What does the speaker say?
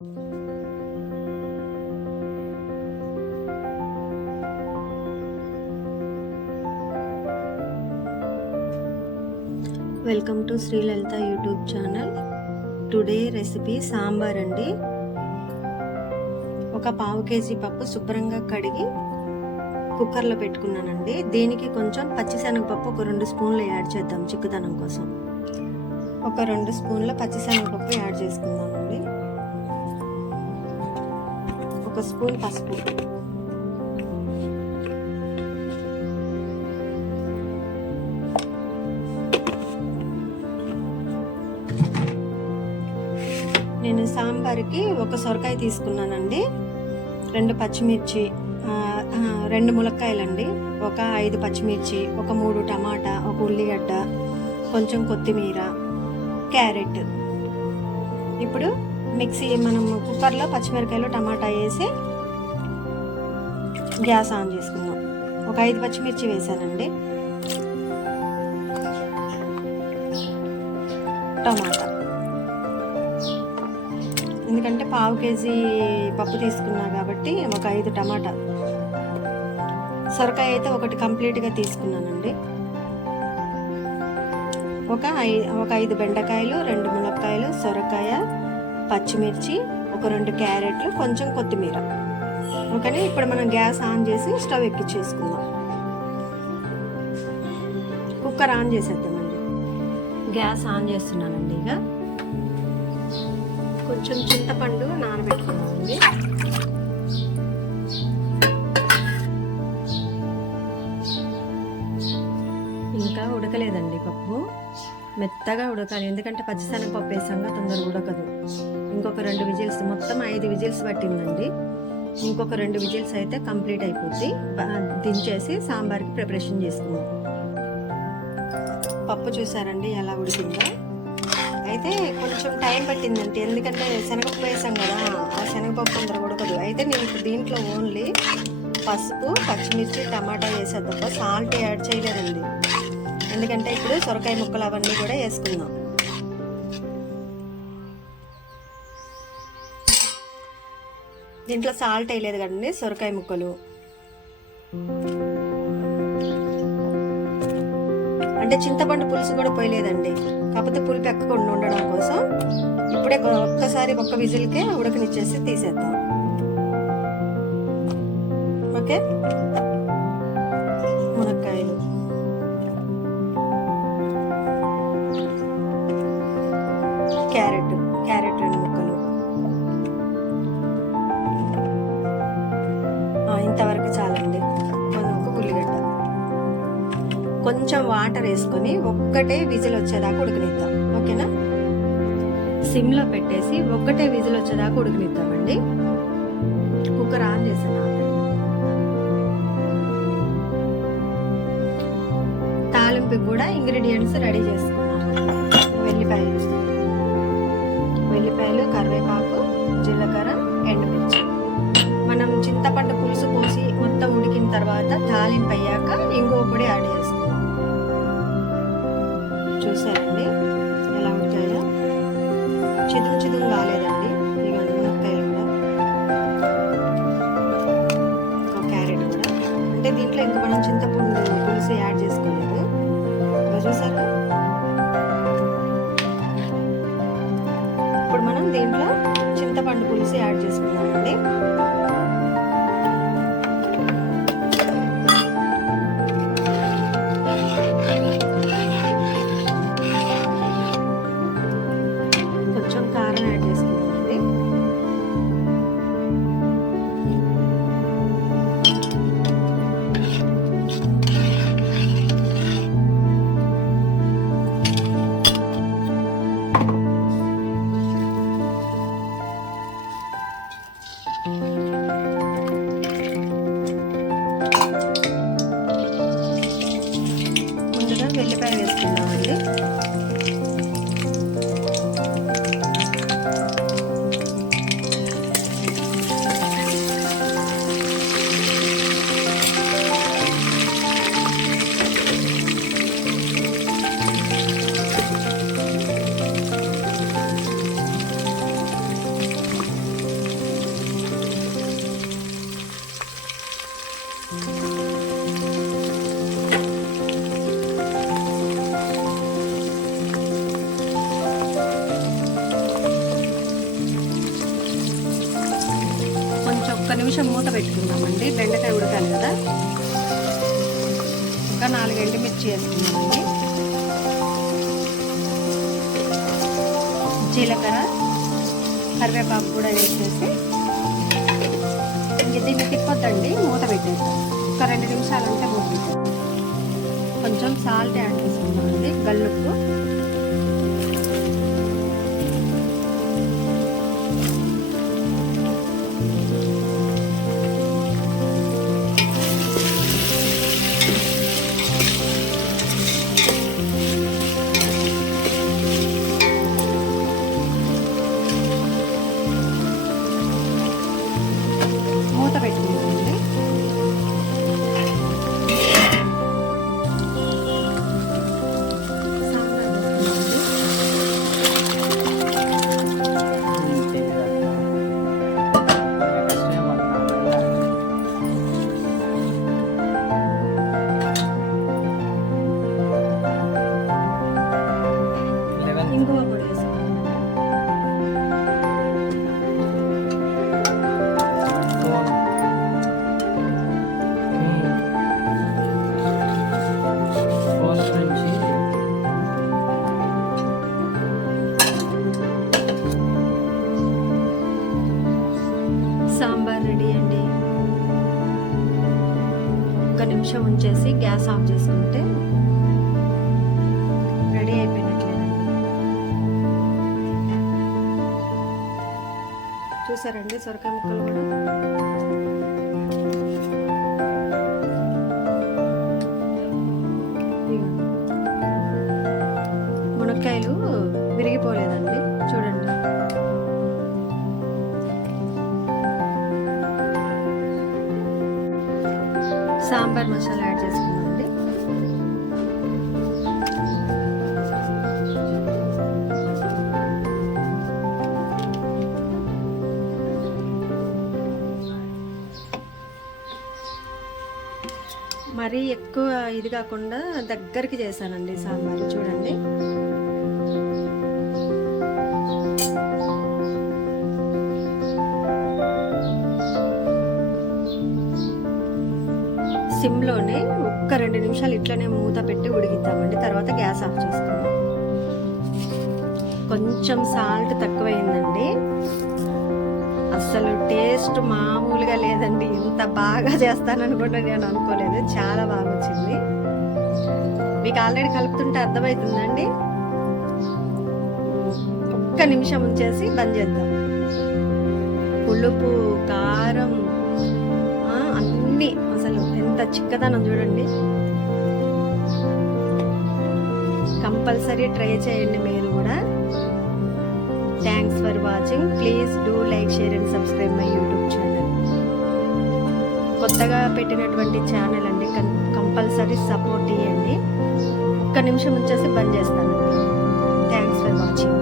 Welcome to Sri Lalitha YouTube channel. Today recipe sambar అండి. ఒక పావు కేజీ పప్పు శుభ్రంగా కడిగి కుక్కర్లో పెట్టుకున్నానండి. దీనికి కొంచెం పచ్చిశనగపప్పు ఒక 2 స్పూన్లు యాడ్ చేద్దాం చిక్కుదనం కోసం. ఒక 2 స్పూన్ల పచ్చిశనగపప్పు యాడ్ చేసుకుందామండి. ఒక స్పూన్ పసుపు, నేను సాంబార్కి ఒక సొరకాయ తీసుకున్నానండి, 2 పచ్చిమిర్చి, 2 ములక్కాయలండి, ఒక 5 పచ్చిమిర్చి, ఒక 3 టమాటా, ఒక ఉల్లిగడ్డ, కొంచెం కొత్తిమీర, క్యారెట్. ఇప్పుడు మిక్సీ మనం కుక్కర్లో పచ్చిమిరకాయలు టమాటా వేసి గ్యాస్ ఆన్ చేసుకుందాం. ఒక 5 పచ్చిమిర్చి వేసానండి, టమాటా, ఎందుకంటే పావు కేజీ పప్పు తీసుకున్నా కాబట్టి ఒక 5 టమాటా. సొరకాయ అయితే ఒకటి కంప్లీట్గా తీసుకున్నానండి. ఒక 5 బెండకాయలు, 2 ములక్కాయలు, సొరకాయ, పచ్చిమిర్చి, ఒక 2 క్యారెట్లు, కొంచెం కొత్తిమీర. ఓకేనా. ఇప్పుడు మనం గ్యాస్ ఆన్ చేసి స్టవ్ ఎక్కించేసుకుందాం. కుక్కర్ ఆన్ చేసేద్దామండి. గ్యాస్ ఆన్ చేస్తున్నానండి. ఇక కొంచెం చింతపండు నానబెట్టుకున్నామండి. ఇంకా ఉడకలేదండి పప్పు, మెత్తగా ఉడకాలి, ఎందుకంటే పచ్చిశనగపప్పు వేసాక తొందరగా ఉడకదు. ఇంకొక 2 విజిల్స్, మొత్తం 5 విజిల్స్ పట్టిందండి. ఇంకొక 2 విజిల్స్ అయితే కంప్లీట్ అయిపోద్ది. దించేసి సాంబార్కి ప్రిపరేషన్ చేసుకుందాం. పప్పు చూసారండి ఎలా ఉడికిందో. అయితే కొంచెం టైం పట్టిందంటే, ఎందుకంటే శనగపప్పు వేసాం కదా, ఆ శనగపప్పు తొందరగా ఉడకదు. అయితే నేను ఇప్పుడు దీంట్లో ఓన్లీ పసుపు, పచ్చిమిర్చి, టమాటా వేసా తప్ప సాల్ట్ యాడ్ చేయలేదండి. ఎందుకంటే ఇప్పుడు సొరకాయ ముక్కలు అవన్నీ కూడా వేసుకుందాం. దీంట్లో సాల్ట్ వేయలేదు కదండి. సొరకాయ ముక్కలు అంటే చింతపండు పులుసు కూడా పోయలేదండి, కాకపోతే పులుపు ఎక్కకుండా ఉండడం కోసం ఇప్పుడే ఒక్కసారి ఒక్క విజిల్కే ఉడకనిచ్చేసి తీసేద్దాం. ఓకే. మునక్కాయలు, క్యారెట్ 2 ముక్కలు, ఇంతవరకు చాలండి. ఒక ఉల్లిగడ్డ, కొంచెం వాటర్ వేసుకొని ఒక్కటే విజిల్ వచ్చేదాకా ఉడకనిద్దాం. ఓకేనా. సిమ్లో పెట్టేసి ఒక్కటే విజిల్ వచ్చేదాకా ఉడకనిద్దామండి. కుక్కర్ ఆన్ చేసాను. తాలింపుకి కూడా ఇంగ్రీడియంట్స్ రెడీ చేసుకున్నాను. వెల్లిపాయలు, కరివేపాకు, జీలకర్ర, ఎండుమిర్చి. మనం చింతపండు పులుసు పోసి మొత్తం ఉడికిన తర్వాత తాలింపు అయ్యాక ఇంగువ పొడి యాడ్ చేసుకున్నాం. చూసారండి ఎలా ఉడికాయో, చిదుగు కాలేదండి. ఇక మునక్కాయలు కూడా, ఒక క్యారెట్ కూడా, అంటే దీంట్లో ఇంకా మనం చింతపండు పులుసు యాడ్ చేసుకోలేదు. చూసారు. ఇప్పుడు మనం దీంట్లో చింతపండు పులుసు యాడ్ చేసుకుందామండి. కొంచెం కారం యాడ్ చేసుకుందామండి. నిమిషం మూత పెట్టుకుందామండి. బెండకాయ ఉడకాలి కదా. ఒక 4 ఎండుమిర్చి వేసుకుందామండి. జీలకర్ర, కరివేపాకు కూడా వేసేసి ఇంక దీన్ని తిప్పొద్దండి, మూత పెట్టేద్దాం. ఒక 2 నిమిషాలు అంటే మూత పెట్టేద్దాం. కొంచెం సాల్ట్ యాడ్ చేసుకుందామండి, గల్లుప్పు. మూత పెట్టుకుందామండి. ఇంకో పొడి వేసుకోండి. సాంబార్ రెడీ అండి. ఒక్క నిమిషం ఉంచేసి గ్యాస్ ఆఫ్ చేసుకుంటే రెడీ అయిపోయినట్లేనండి. చూసారండి సొరకాయ ముక్కలు కూడా. మునక్కాయలు విరిగిపోలేదండి, చూడండి. సాంబార్ మసాలా యాడ్ చేసుకున్నామండి. మరీ ఎక్కువ ఇది కాకుండా దగ్గరికి చేశానండి సాంబార్, చూడండి. సిమ్లోనే ఒక్క 2 నిమిషాలు ఇట్లనే మూత పెట్టి ఉడికిద్దామండి. తర్వాత గ్యాస్ ఆఫ్ చేసుకుందాం. కొంచెం సాల్ట్ తక్కువైందండి. అసలు టేస్ట్ మామూలుగా లేదండి. ఇంత బాగా చేస్తానని కూడా నేను అనుకోలేదు. చాలా బాగా వచ్చింది. మీకు ఆల్రెడీ కలుపుతుంటే అర్థమవుతుందండి. ఒక్క నిమిషం ఉంచేసి బంద్ చేద్దాం. పులుపు, కారం అన్నీ అసలు ఎంత చిక్కదనం చూడండి. కంపల్సరీ ట్రై చేయండి మీరు కూడా. Thanks for watching. Please do like, share and subscribe my YouTube channel. కొత్తగా పెట్టినటువంటి ఛానల్ అండి, కంపల్సరీ సపోర్ట్ ఇవ్వండి. ఒక్క నిమిషం వచ్చేసి బంద్ చేస్తానండి. Thanks for watching.